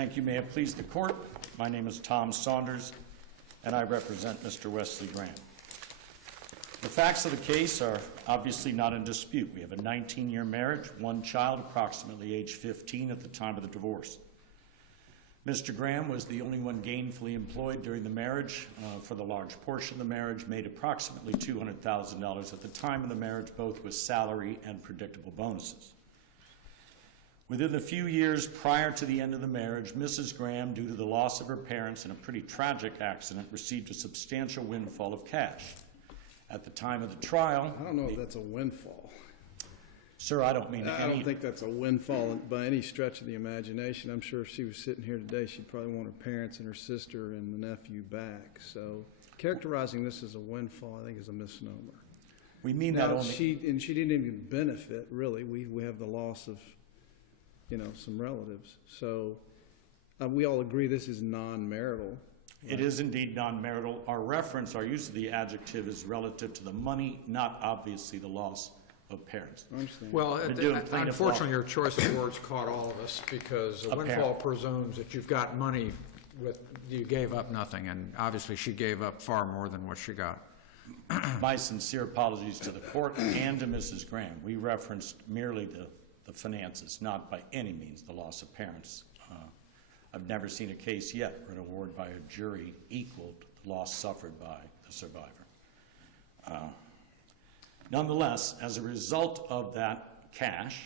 Thank you. May it please the court. My name is Tom Saunders, and I represent Mr. Wesley Graham. The facts of the case are obviously not in dispute. We have a 19-year marriage, one child, approximately age 15 at the time of the divorce. Mr. Graham was the only one gainfully employed during the marriage for the large portion of the marriage, made approximately $200,000 at the time of the marriage, both with salary and predictable bonuses. Within the few years prior to the end of the marriage, Mrs. Graham, due to the loss of her parents in a pretty tragic accident, received a substantial windfall of cash. At the time of the trial... I don't know if that's a windfall. Sir, I don't mean I don't think that's a windfall by any stretch of the imagination. I'm sure if she was sitting here today, she'd probably want her parents and her sister and the nephew back. So characterizing this as a windfall, I think, is a misnomer. We mean that only... she didn't even benefit, really. We have the loss of, some relatives. So we all agree this is non-marital. It is indeed non-marital. Our use of the adjective is relative to the money, not obviously the loss of parents. I understand. Well, unfortunately, your choice of words caught all of us because a windfall presumes that you've got money, you gave up nothing, and obviously she gave up far more than what she got. My sincere apologies to the court and to Mrs. Graham. We referenced merely the finances, not by any means the loss of parents. I've never seen a case yet where an award by a jury equaled the loss suffered by the survivor. Nonetheless, as a result of that cash,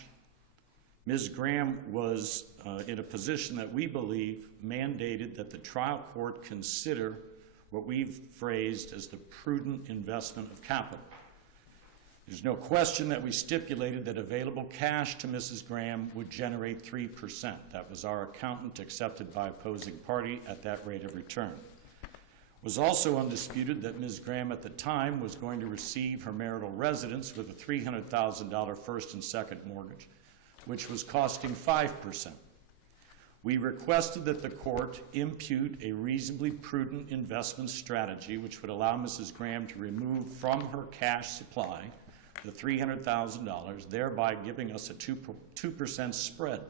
Ms. Graham was in a position that we believe mandated that the trial court consider what we've phrased as the prudent investment of capital. There's no question that we stipulated that available cash to Mrs. Graham would generate 3%. That was our accountant accepted by opposing party at that rate of return. It was also undisputed that Ms. Graham at the time was going to receive her marital residence with a $300,000 first and second mortgage, which was costing 5%. We requested that the court impute a reasonably prudent investment strategy which would allow Mrs. Graham to remove from her cash supply the $300,000, thereby giving us a 2% spread,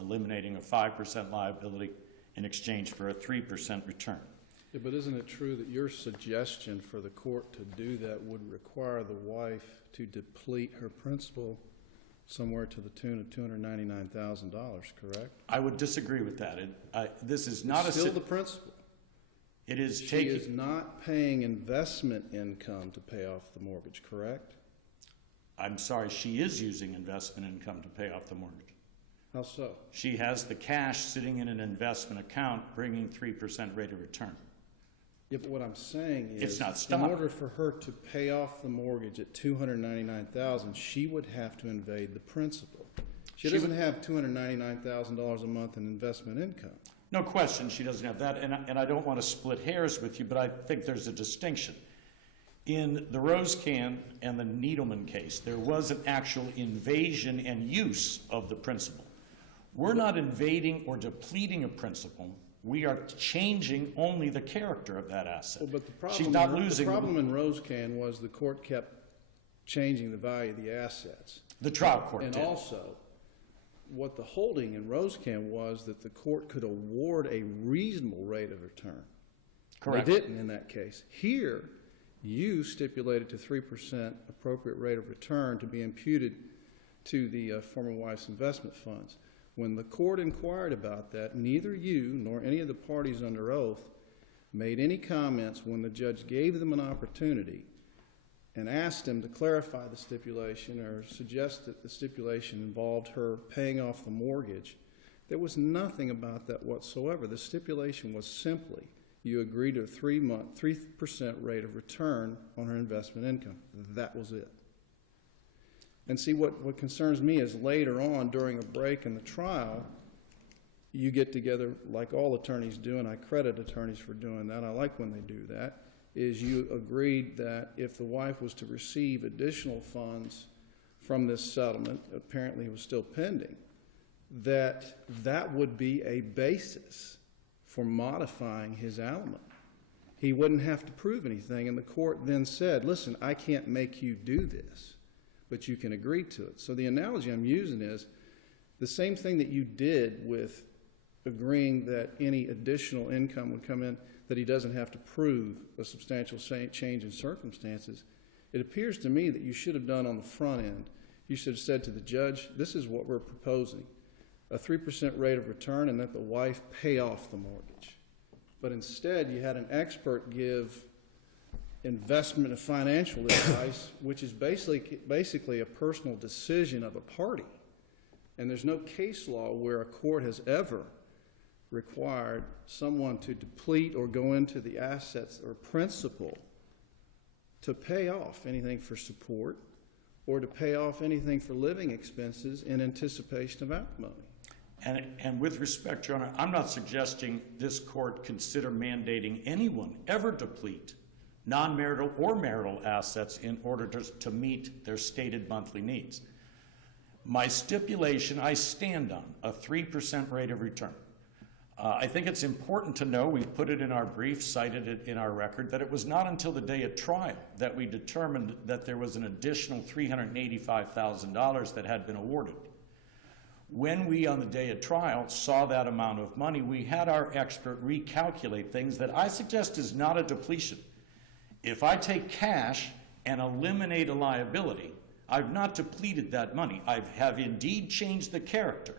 eliminating a 5% liability in exchange for a 3% return. Yeah, but isn't it true that your suggestion for the court to do that would require the wife to deplete her principal somewhere to the tune of $299,000, correct? I would disagree with that. This is not still the principal. It is she is not paying investment income to pay off the mortgage, correct? I'm sorry, she is using investment income to pay off the mortgage. How so? She has the cash sitting in an investment account bringing 3% rate of return. Yeah, but what I'm saying is, it's not stopped. In order for her to pay off the mortgage at $299,000, she would have to invade the principal. She doesn't have $299,000 a month in investment income. No question she doesn't have that, and I don't want to split hairs with you, but I think there's a distinction. In the Rosecan and the Needleman case, there was an actual invasion and use of the principal. We're not invading or depleting a principal. We are changing only the character of that asset. Well, but the problem, she's not losing. The problem in Rosecan was the court kept changing the value of the assets. The trial court and did. And also, what the holding in Rosecan was that the court could award a reasonable rate of return. Correct. They didn't in that case. Here, you stipulated to 3% appropriate rate of return to be imputed to the former wife's investment funds. When the court inquired about that, neither you nor any of the parties under oath made any comments when the judge gave them an opportunity and asked them to clarify the stipulation or suggest that the stipulation involved her paying off the mortgage. There was nothing about that whatsoever. The stipulation was simply you agreed to a 3% rate of return on her investment income. That was it. And see, what concerns me is later on during a break in the trial, you get together like all attorneys do, and I credit attorneys for doing that. I like when they do that, is you agreed that if the wife was to receive additional funds from this settlement, apparently it was still pending, that would be a basis for modifying his alimony. He wouldn't have to prove anything, and the court then said, listen, I can't make you do this, but you can agree to it. So the analogy I'm using is the same thing that you did with agreeing that any additional income would come in, that he doesn't have to prove a substantial change in circumstances, it appears to me that you should have done on the front end. You should have said to the judge, this is what we're proposing, a 3% rate of return, and that the wife pay off the mortgage. But instead, you had an expert give investment and financial advice, which is basically a personal decision of a party. And there's no case law where a court has ever required someone to deplete or go into the assets or principal to pay off anything for support or to pay off anything for living expenses in anticipation of alimony. And with respect, Your Honor, I'm not suggesting this court consider mandating anyone ever deplete non-marital or marital assets in order to meet their stated monthly needs. My stipulation I stand on, a 3% rate of return. I think it's important to know, we've put it in our brief, cited it in our record, that it was not until the day of trial that we determined that there was an additional $385,000 that had been awarded. When we, on the day of trial, saw that amount of money, we had our expert recalculate things that I suggest is not a depletion. If I take cash and eliminate a liability, I've not depleted that money. I have indeed changed the character,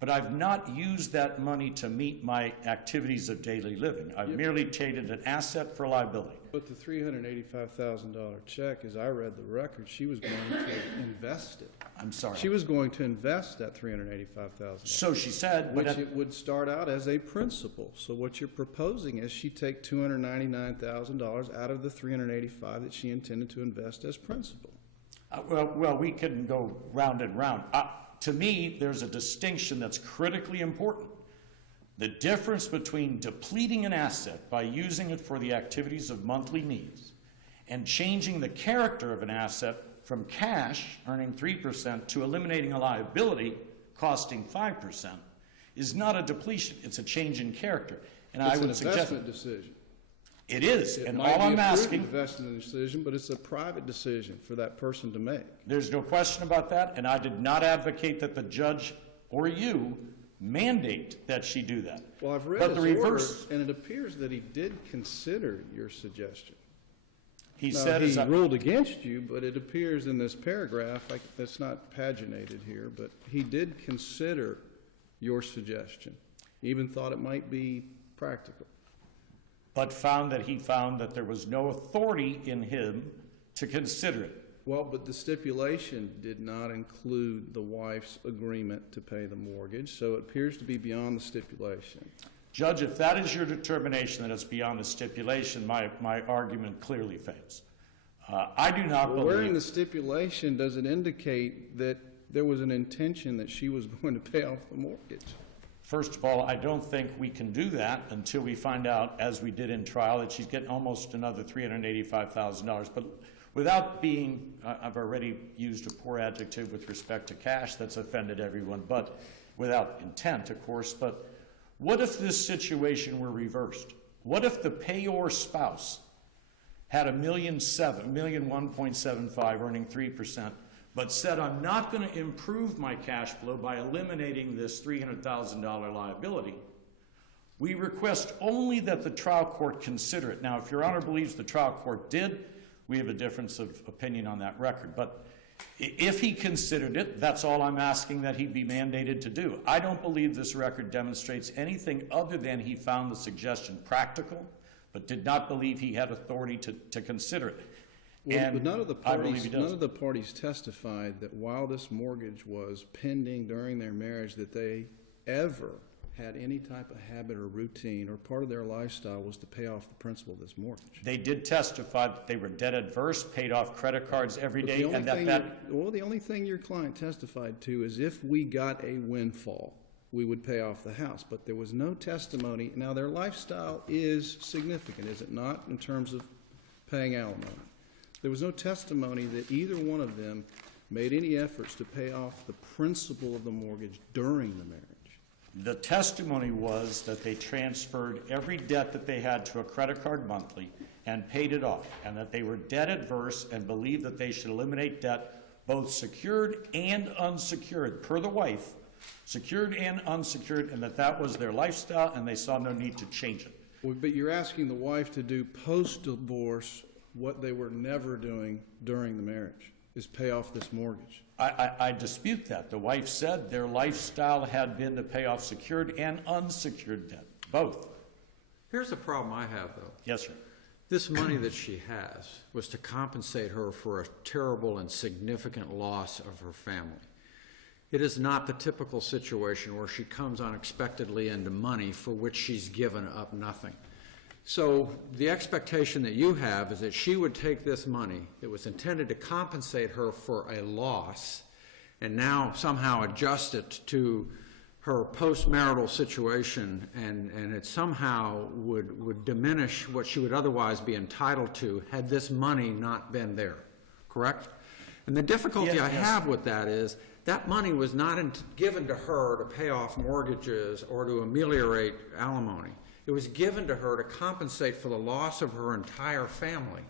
but I've not used that money to meet my activities of daily living. I've merely traded an asset for liability. But the $385,000 check, as I read the record, she was going to invest it. I'm sorry. She was going to invest that $385,000. So she said. Which it would start out as a principal. So what you're proposing is she take $299,000 out of the $385,000 that she intended to invest as principal. Well, we can go round and round. To me, there's a distinction that's critically important. The difference between depleting an asset by using it for the activities of monthly needs and changing the character of an asset from cash, earning 3%, to eliminating a liability costing 5% is not a depletion. It's a change in character. And I would suggest it's an investment decision. It is, It and might all be I'm a asking. investment decision, but it's a private decision for that person to make. There's no question about that, and I did not advocate that the judge or you mandate that she do that. Well, I've read his order, and it appears that he did consider your suggestion. He Now, said, he ruled against you, but it appears in this paragraph, it's not paginated here, but he did consider your suggestion. He even thought it might be practical. but he found that there was no authority in him to consider it. Well, but the stipulation did not include the wife's agreement to pay the mortgage, so it appears to be beyond the stipulation. Judge, if that is your determination that it's beyond the stipulation, my argument clearly fails. I do not believe... Where in the stipulation does it indicate that there was an intention that she was going to pay off the mortgage? First of all, I don't think we can do that until we find out, as we did in trial, that she's getting almost another $385,000. But without being, I've already used a poor adjective with respect to cash that's offended everyone, but without intent, of course. But what if this situation were reversed? What if the payor spouse had $1,175,000 earning 3%, but said, I'm not going to improve my cash flow by eliminating this $300,000 liability? We request only that the trial court consider it. Now, if Your Honor believes the trial court did, we have a difference of opinion on that record. But if he considered it, that's all I'm asking that he be mandated to do. I don't believe this record demonstrates anything other than he found the suggestion practical, but did not believe he had authority to consider it. Well, but none of the I parties testified that while this mortgage was pending during their marriage, that they ever had any type of habit or routine or part of their lifestyle was to pay off the principal of this mortgage. They did testify that they were debt adverse, paid off credit cards every day, and the only thing your client testified to is if we got a windfall, we would pay off the house. But there was no testimony. Now, their lifestyle is significant, is it not, in terms of paying alimony? There was no testimony that either one of them made any efforts to pay off the principal of the mortgage during the marriage. The testimony was that they transferred every debt that they had to a credit card monthly and paid it off, and that they were debt adverse and believed that they should eliminate debt, both secured and unsecured, per the wife, secured and unsecured, and that was their lifestyle, and they saw no need to change it. Well, but you're asking the wife to do post-divorce what they were never doing during the marriage, is pay off this mortgage. I dispute that. The wife said their lifestyle had been to pay off secured and unsecured debt, both. Here's the problem I have, though. Yes, sir. This money that she has was to compensate her for a terrible and significant loss of her family. It is not the typical situation where she comes unexpectedly into money for which she's given up nothing. So the expectation that you have is that she would take this money that was intended to compensate her for a loss and now somehow adjust it to her post-marital situation, and it somehow would diminish what she would otherwise be entitled to had this money not been there, correct? And the difficulty I have with that is that money was not given to her to pay off mortgages or to ameliorate alimony. It was given to her to compensate for the loss of her entire family.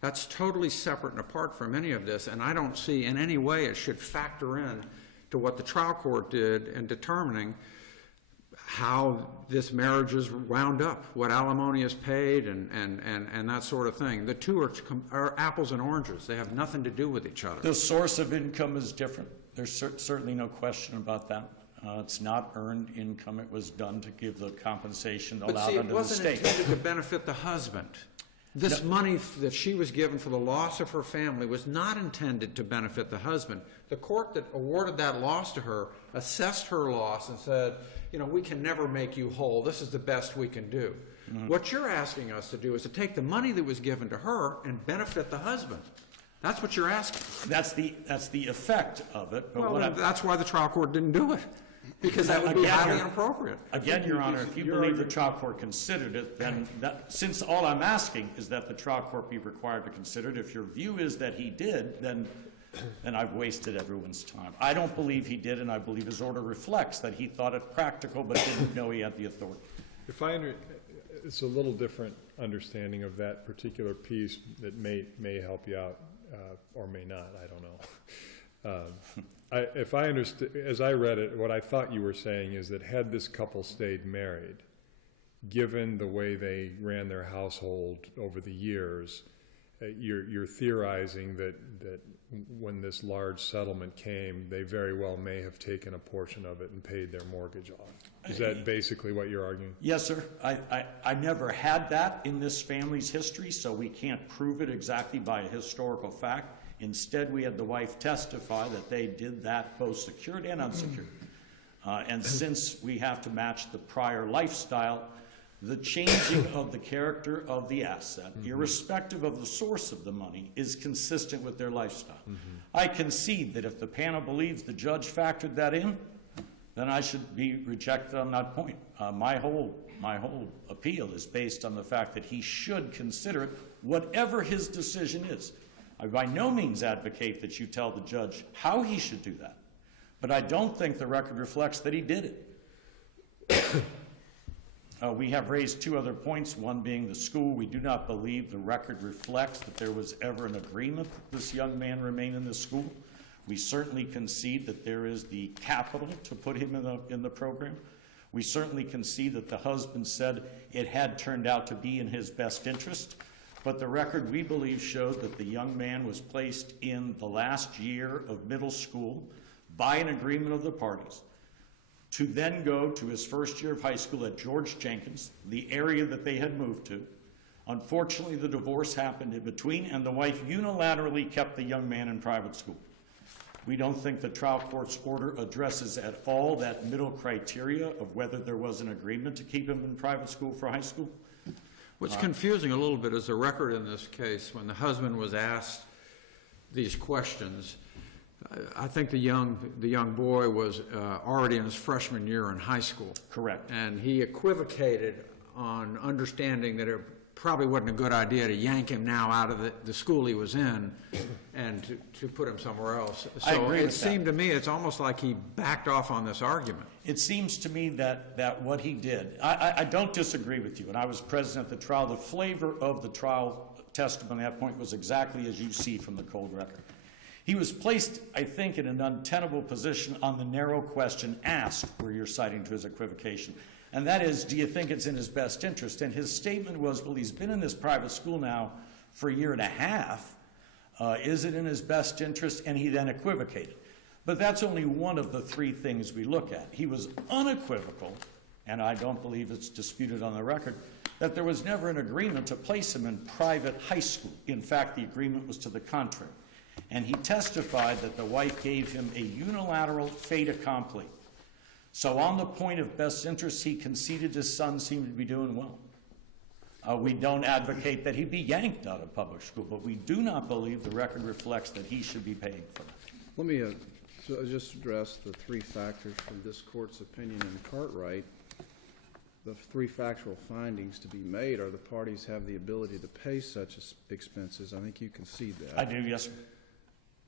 That's totally separate and apart from any of this, and I don't see in any way it should factor in to what the trial court did in determining how this marriage is wound up, what alimony is paid, and that sort of thing. The two are apples and oranges. They have nothing to do with each other. The source of income is different. There's certainly no question about that. It's not earned income. It was done to give the compensation allowed under the state. But see, it wasn't intended to benefit the husband. This money that she was given for the loss of her family was not intended to benefit the husband. The court that awarded that loss to her assessed her loss and said, you know, we can never make you whole. This is the best we can do. Mm-hmm. What you're asking us to do is to take the money that was given to her and benefit the husband. That's what you're asking. That's the effect of it. But well, that's why the trial court didn't do it, because that would be highly inappropriate. Again, Your Honor, if you believe the trial court considered it, then since all I'm asking is that the trial court be required to consider it, if your view is that he did, then I've wasted everyone's time. I don't believe he did, and I believe his order reflects that he thought it practical but didn't know he had the authority. It's a little different understanding of that particular piece that may help you out or may not. I don't know. If I understood, as I read it, what I thought you were saying is that had this couple stayed married, given the way they ran their household over the years, you're theorizing that when this large settlement came, they very well may have taken a portion of it and paid their mortgage off. Is that basically what you're arguing? Yes, sir. I never had that in this family's history, so we can't prove it exactly by a historical fact. Instead, we had the wife testify that they did that both secured and unsecured. And since we have to match the prior lifestyle, the changing of the character of the asset, irrespective of the source of the money, is consistent with their lifestyle. I concede that if the panel believes the judge factored that in, then I should be rejected on that point. My whole appeal is based on the fact that he should consider it, whatever his decision is. I by no means advocate that you tell the judge how he should do that, but I don't think the record reflects that he did it. We have raised two other points, one being the school. We do not believe the record reflects that there was ever an agreement that this young man remain in this school. We certainly concede that there is the capital to put him in the program. We certainly concede that the husband said it had turned out to be in his best interest. But the record, we believe, showed that the young man was placed in the last year of middle school by an agreement of the parties to then go to his first year of high school at George Jenkins, the area that they had moved to. Unfortunately, the divorce happened in between, and the wife unilaterally kept the young man in private school. We don't think the trial court's order addresses at all that middle criteria of whether there was an agreement to keep him in private school for high school. What's confusing a little bit is the record in this case. When the husband was asked these questions, I think the young boy was already in his freshman year in high school. Correct. And he equivocated on understanding that it probably wasn't a good idea to yank him now out of the school he was in and to put him somewhere else. So I agree it seemed to me it's almost like he backed off on this argument. It seems to me that what he did, I don't disagree with you, and I was present at the trial. The flavor of the trial testimony at that point was exactly as you see from the cold record. He was placed, I think, in an untenable position on the narrow question asked where you're citing to his equivocation. And that is, do you think it's in his best interest? And his statement was, well, he's been in this private school now for a year and a half. Is it in his best interest? And he then equivocated. But that's only one of the three things we look at. He was unequivocal, and I don't believe it's disputed on the record, that there was never an agreement to place him in private high school. In fact, the agreement was to the contrary. And he testified that the wife gave him a unilateral fait accompli. So on the point of best interest, he conceded his son seemed to be doing well. We don't advocate that he be yanked out of public school, but we do not believe the record reflects that he should be paying for that. Let me just address the three factors from this court's opinion in Cartwright. The three factual findings to be made are the parties have the ability to pay such expenses. I think you concede that. I do, yes, sir.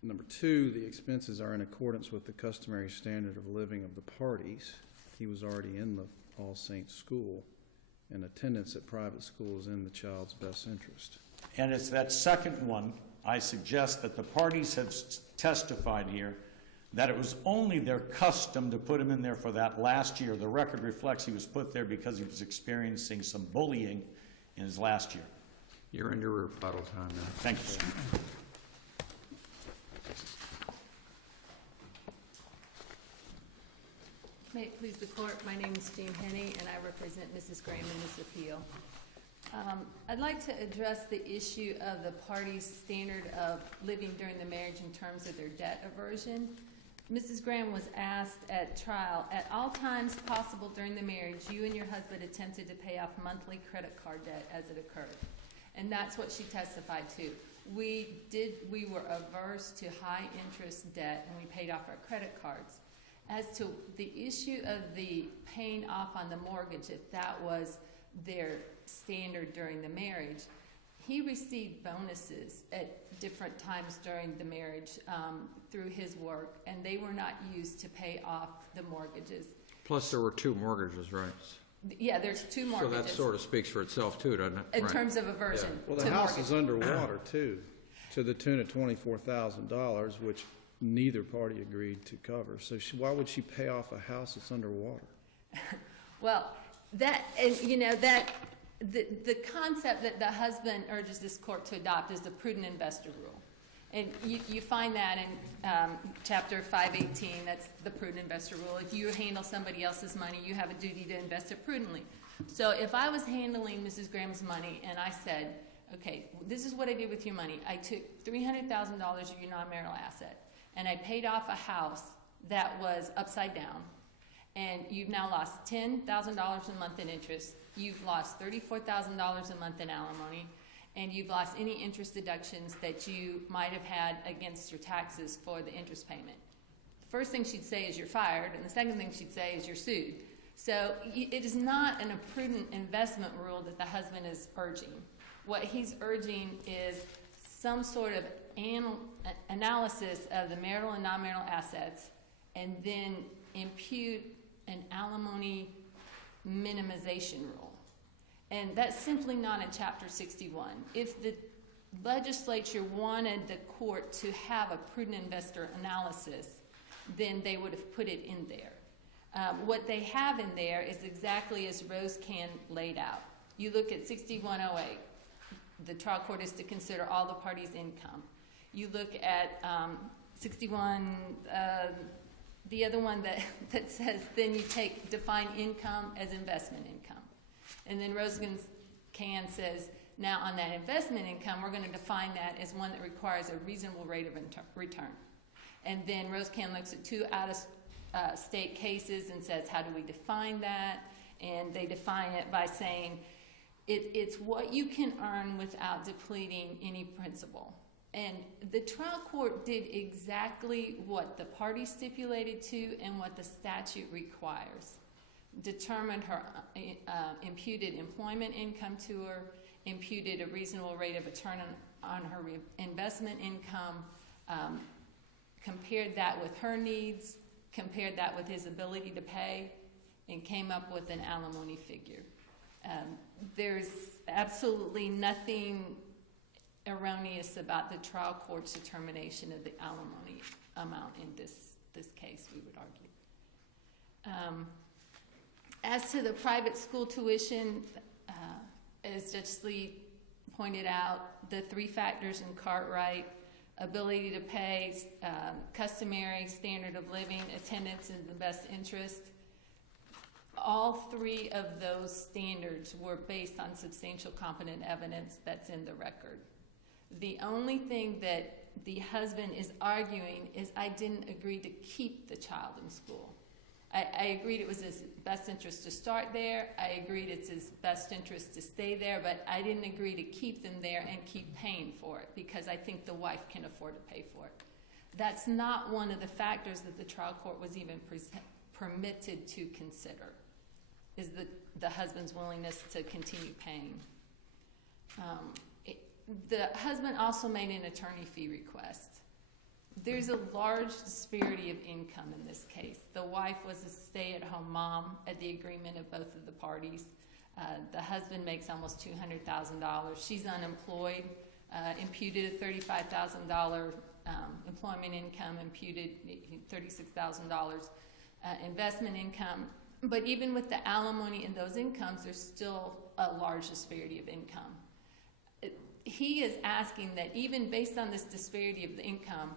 Number two, the expenses are in accordance with the customary standard of living of the parties. He was already in the All Saints School, and attendance at private school is in the child's best interest. And it's that second one, I suggest that the parties have testified here that it was only their custom to put him in there for that last year. The record reflects he was put there because he was experiencing some bullying in his last year. You're in your rebuttal time now. Thank you, sir. May it please the court, my name is Jean Henney, and I represent Mrs. Graham in this appeal. I'd like to address the issue of the parties' standard of living during the marriage in terms of their debt aversion. Mrs. Graham was asked at trial, at all times possible during the marriage, you and your husband attempted to pay off monthly credit card debt as it occurred. And that's what she testified to. We were averse to high interest debt, and we paid off our credit cards. As to the issue of the paying off on the mortgage, if that was their standard during the marriage, he received bonuses at different times during the marriage through his work, and they were not used to pay off the mortgages. Plus, there were two mortgages, right? Yeah, there's two mortgages. So that sort of speaks for itself, too, doesn't it? In terms of aversion Well, to the house mortgage. is underwater, too, to the tune of $24,000, which neither party agreed to cover. So why would she pay off a house that's underwater? Well, that, and you know, that the concept that the husband urges this court to adopt is the prudent investor rule. And you find that in Chapter 518, that's the prudent investor rule. If you handle somebody else's money, you have a duty to invest it prudently. So if I was handling Mrs. Graham's money and I said, okay, this is what I did with your money. I took $300,000 of your non-marital asset, and I paid off a house that was upside down, and you've now lost $10,000 a month in interest, you've lost $34,000 a month in alimony, and you've lost any interest deductions that you might have had against your taxes for the interest payment. The first thing she'd say is you're fired, and the second thing she'd say is you're sued. So it is not a prudent investment rule that the husband is urging. What he's urging is some sort of analysis of the marital and non-marital assets, and then impute an alimony minimization rule. And that's simply not in Chapter 61. If the legislature wanted the court to have a prudent investor analysis, then they would have put it in there. What they have in there is exactly as Rosecan laid out. You look at 6108. The trial court is to consider all the parties' income. You look at 61, the other one that says then you define income as investment income. And then Rosecan says, now on that investment income, we're going to define that as one that requires a reasonable rate of return. And then Rosecan looks at two out-of-state cases and says, how do we define that? And they define it by saying, it's what you can earn without depleting any principal. And the trial court did exactly what the party stipulated to and what the statute requires. Determined her imputed employment income to her, imputed a reasonable rate of return on her investment income, compared that with her needs, compared that with his ability to pay, and came up with an alimony figure. There's absolutely nothing erroneous about the trial court's determination of the alimony amount in this case, we would argue. As to the private school tuition, as Judge Sleet pointed out, the 3 factors in Cartwright, ability to pay, customary standard of living, attendance in the best interest, all 3 of those standards were based on substantial competent evidence that's in the record. The only thing that the husband is arguing is, I didn't agree to keep the child in school. I agreed it was his best interest to start there. I agreed it's his best interest to stay there, but I didn't agree to keep them there and keep paying for it because I think the wife can afford to pay for it. That's not one of the factors that the trial court was even permitted to consider, is the husband's willingness to continue paying. The husband also made an attorney fee request. There's a large disparity of income in this case. The wife was a stay-at-home mom at the agreement of both of the parties. The husband makes almost $200,000. She's unemployed, imputed a $35,000 employment income, imputed $36,000 investment income. But even with the alimony in those incomes, there's still a large disparity of income. He is asking that even based on this disparity of the income,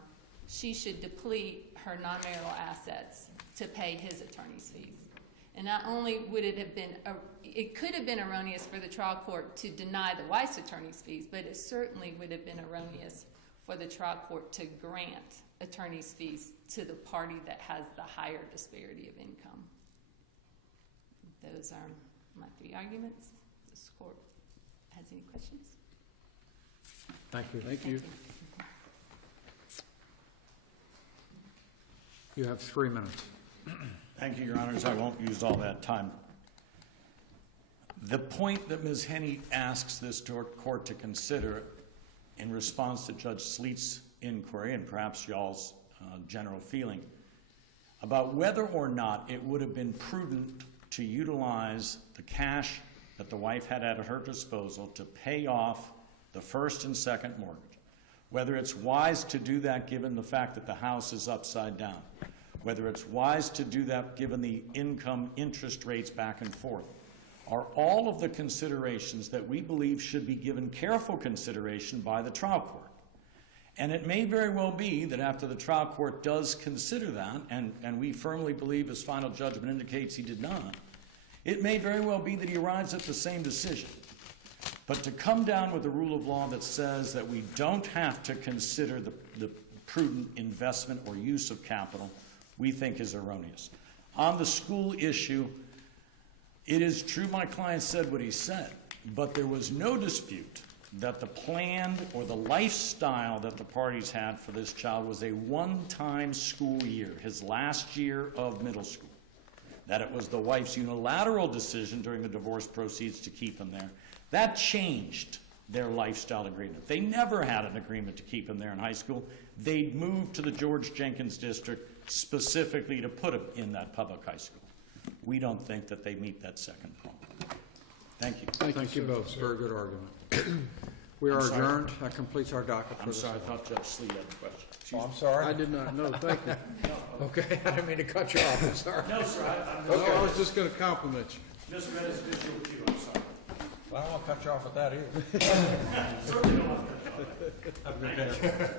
she should deplete her non-marital assets to pay his attorney's fees. And not only would it have been, it could have been erroneous for the trial court to deny the wife's attorney's fees, but it certainly would have been erroneous for the trial court to grant attorney's fees to the party that has the higher disparity of income. Those are my 3 arguments. This court has any questions? Thank you. Thank you. You have 3 minutes. Thank you, Your Honors. I won't use all that time. The point that Ms. Henney asks this court to consider in response to Judge Sleet's inquiry, and perhaps y'all's general feeling, about whether or not it would have been prudent to utilize the cash that the wife had at her disposal to pay off the first and second mortgage, whether it's wise to do that given the fact that the house is upside down, whether it's wise to do that given the income interest rates back and forth, are all of the considerations that we believe should be given careful consideration by the trial court. And it may very well be that after the trial court does consider that, and we firmly believe his final judgment indicates he did not, it may very well be that he arrives at the same decision. But to come down with a rule of law that says that we don't have to consider the prudent investment or use of capital, we think is erroneous. On the school issue, it is true my client said what he said, but there was no dispute that the plan or the lifestyle that the parties had for this child was a one-time school year, his last year of middle school, that it was the wife's unilateral decision during the divorce proceeds to keep him there. That changed their lifestyle agreement. They never had an agreement to keep him there in high school. They moved to the George Jenkins district specifically to put him in that public high school. We don't think that they meet that second problem. Thank you. Thank you both. Very good argument. We are adjourned. That completes our docket for I'm this sorry, I morning. thought Judge Sleet had a question. Oh, I'm sorry. I did not know. Thank you. Okay, I didn't mean to cut you off. I'm sorry. No, sir, I'm No, I was just going to compliment you. misread his visual cue, I'm sorry. Well, I don't want to cut you off with that either. Certainly don't want to. Have a good day.